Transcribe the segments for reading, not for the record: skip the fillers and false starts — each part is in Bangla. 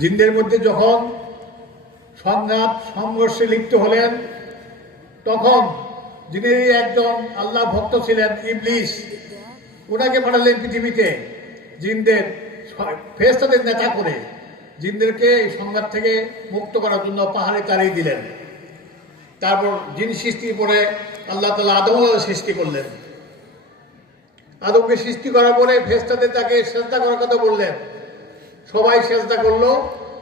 জিনদের মধ্যে যখন সংঘাত সংঘর্ষে লিপ্ত হলেন তখন যিনি একজন আল্লাহ ভক্ত ছিলেন ইবলিস, ওনাকে পাঠালেন পৃথিবীতে জিনদের ফেরেশতাদের নেতা করে জিনদেরকে এই সংঘাত থেকে মুক্ত করার জন্য পাহাড়ে তাড়িয়ে দিলেন। তারপর জিন সৃষ্টির পরে আল্লাহ তাআলা আদম সৃষ্টি করলেন। আদমকে সৃষ্টি করার পরে ফেরেশতাদের তাকে সেজদা করার কথা বললেন। সবাই সেজদা করলো,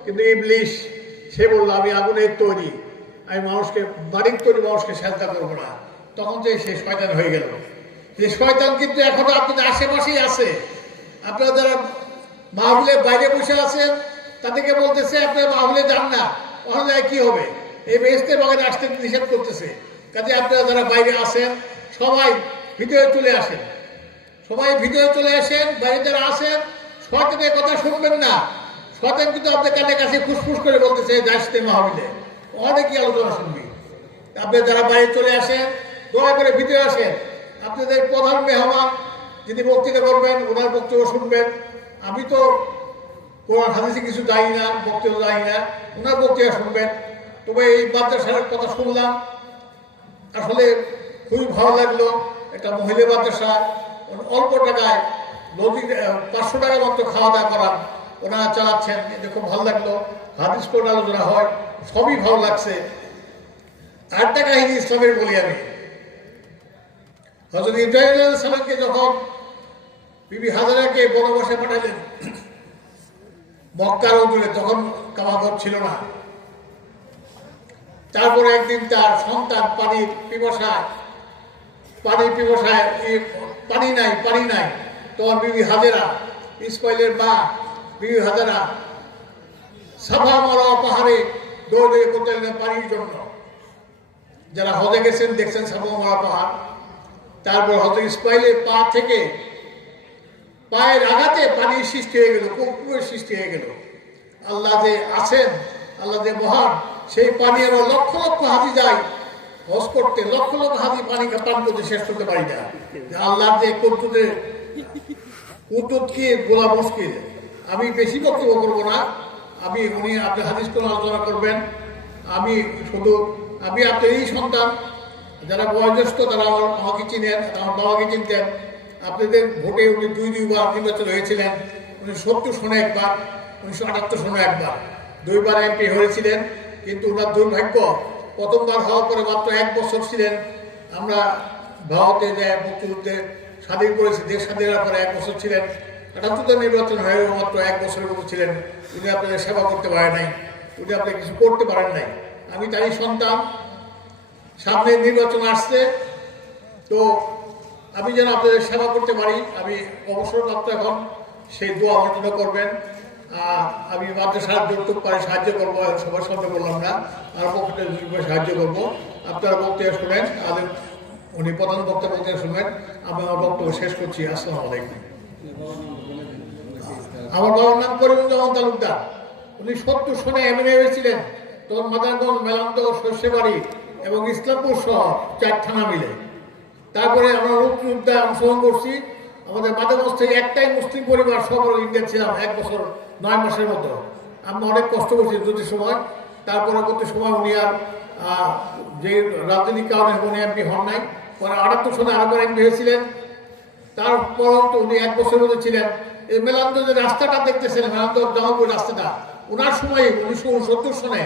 কিন্তু ইবলিস সে বলল আমি আগুনের তৈরি, আমি মানুষকে বাড়ির তৈরি মানুষকে সেজদা করবো না। তখন যে সে শয়তান হয়ে গেল। যে শয়তান কিন্তু এখনো আপনাদের আশেপাশেই আছে। আপনারা যারা মাহফিলের বাইরে বসে আছেন তাদেরকে বলতেছে আপনারা মাহফিলে যান না, ওখানে কি হবে, এই বেহেশতের বাগানে আসতে নিষেধ করতেছে। কাজে আপনারা যারা বাইরে আছেন সবাই ভিতরে চলে আসেন, সবাই ভিতরে চলে আসেন। বাইরে যারা আসেন শয়তানের কথা শুনবেন না। শয়তান কিন্তু আপনার কানে কাছে ফুসফুস করে বলতেছে যাসতে মাহফিলে, ওখানে কি আলোচনা শুনবি। আপনারা যারা বাইরে চলে আসেন দয়া করে ভিতরে আসেন। আপনাদের প্রধান মেহমান যিনি বক্তৃতা করবেন ওনার বক্তব্য শুনবেন। আমি তো কোরআন হাদিসে কিছু জানি না, বক্তব্য জানি না, ওনার বক্তৃতা শুনবেন। তবে এই মাদ্রাসার কথা শুনলাম, আসলে খুবই ভালো লাগলো। একটা মহিলা মাদ্রাসা, অল্প টাকায় নদীর 500 টাকা মাত্র খাওয়া দাওয়া করান ওনারা চালাচ্ছেন, এটা খুব ভালো লাগলো। হাদিস কোরআন আলোচনা হয়, সবই ভালো লাগছে। আরেকটা কাহিনী ইসলামের বলি আমি। হযরত ইব্রাহিম আলাইহিস সালামকে যখন বিবি হাজেরাকে বনবাসে পাঠালেন মক্কার অদূরে, তখন কাবাঘর ছিল না। তারপরে একদিন তার সন্তান পানির পিপাসায় পানি নাই, তখন বিবি হাজেরা, ইসমাইলের মা বিবি হাজেরা সাফা মারওয়া পাহাড়ে দৌড়ে করতে পানির জন্য। যারা হজে গেছেন দেখছেন সাফা মারওয়া পাহাড়। তারপর হযরত ইসমাইলের পা থেকে পায়ের আঘাতে পানির সৃষ্টি হয়ে গেল, কুকুরের সৃষ্টি হয়ে গেল। আল্লাহ যে আছেন, আল্লাহ যে মহান, সেই পানি আবার লক্ষ লক্ষ হাতি যায় হজ করতে, লক্ষ লক্ষ হাতি পানি পান করতে শেষ করতে পারি না। আল্লাহর যে কুদরত কি বলা মুশকিল। আমি বেশি বক্তব্য করবো না। উনি আপনার হাদিস কোন আলোচনা করবেন। আমি আপনার এই সন্তান, যারা বয়োজ্যেষ্ঠ তারা আমাকে চিনেন, আমার বাবাকে চিনতেন। আপনাদের ভোটে উনি দুইবার নির্বাচন হয়েছিলেন। 1970 সনে একবার, 1978 সনে একবার, 2বার এমপি হয়েছিলেন। কিন্তু ওনার দুর্ভাগ্য, প্রথমবার হওয়ার পরে মাত্র 1 বছর ছিলেন। আমরা ভারতে যে মুক্তিযুদ্ধে স্বাধীন করেছি, দেশ স্বাধীনের পরে 1 বছর ছিলেন। 78 নির্বাচন হয়ে মাত্র 1 বছরের মতো ছিলেন। উনি আপনাদের সেবা করতে পারেন নাই, উনি আপনাদের কিছু করতে পারেন নাই। আমি তারই সন্তান। সামনে নির্বাচন আসছে, তো আমি যেন আপনাদের সেবা করতে পারি, আমি অবসরপ্রাপ্ত এখন, সেই দোয়া আমার জন্য করবেন। আমি মাদ্রাসার যতটুকু পারি সাহায্য করবো, সবার সামনে বললাম না, আর পক্ষে সাহায্য করবো। আপনারা বক্তব্য শুনেন, উনি প্রধান বক্তা বক্তব্য শুনবেন। আমি আমার বক্তব্য শেষ করছি। আসসালামু আলাইকুম। আমার বাবার নাম করিমুজ্জামান তালুকদার। উনি 70 সনে এমএলএ হয়েছিলেন। তখন মাদারগঞ্জ, মেলান্দ, শস্যবাড়ি এবং ইসলামপুর শহর 4 থানা মিলে। তারপরে আমরা মুক্তিযুদ্ধে অংশগ্রহণ করছি। আমাদের মাদারগঞ্জ থেকে একটাই মুসলিম পরিবার সব ইন্ডিয়া ছিলাম 1 বছর 9 মাসের মতো। আমরা অনেক কষ্ট করছি যুদ্ধের সময়। তারপরে করতে সময় উনি আর যে রাজনৈতিক কারণে উনি এমপি হন নাই। পরে 78 সনে আরেকবার এমপি হয়েছিলেন। তারপর তো উনি 1 বছরের মতো ছিলেন। এই মেলান্দ যে রাস্তাটা দেখতেছেন, মেলান্দ জামালপুর রাস্তাটা, ওনার সময় 1969 সনে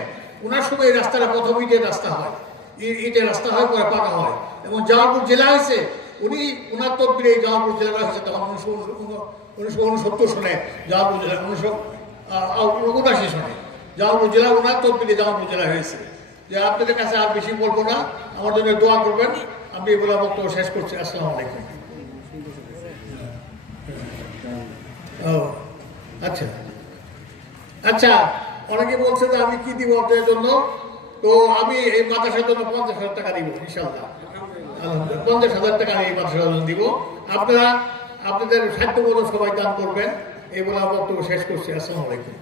ওনার সময় এই রাস্তাটা প্রথম ইটের রাস্তা হয়, ইটের রাস্তা হয়, পরে পাকা হয় এবং জামালপুর জেলা হয়েছে। ওনার তদবিরে এই জামালপুর জেলা হয়েছে তখন 1969 সনে, জামালপুর জেলা 1979 সনে জামালপুর জেলা, ওনার তদবিরে জামালপুর জেলা হয়েছে। যে আপনাদের কাছে আর বেশি বলবো না, আমার জন্য দোয়া করবেন। আমি এগুলো বক্তব্য শেষ করছি। আসসালামু আলাইকুম। আচ্ছা আচ্ছা, অনেকে বলছে যে আমি কি দিব আপনাদের জন্য। তো আমি এই মাদ্রাসার জন্য 50,000 টাকা দিব ইনশাআল্লাহ। 50,000 টাকা আমি এই মাদ্রাসার জন্য দিব। আপনারা আপনাদের সাধ্যমতো সবাই দান করবেন। এই বলে বক্তব্য শেষ করছি। আসসালামু আলাইকুম।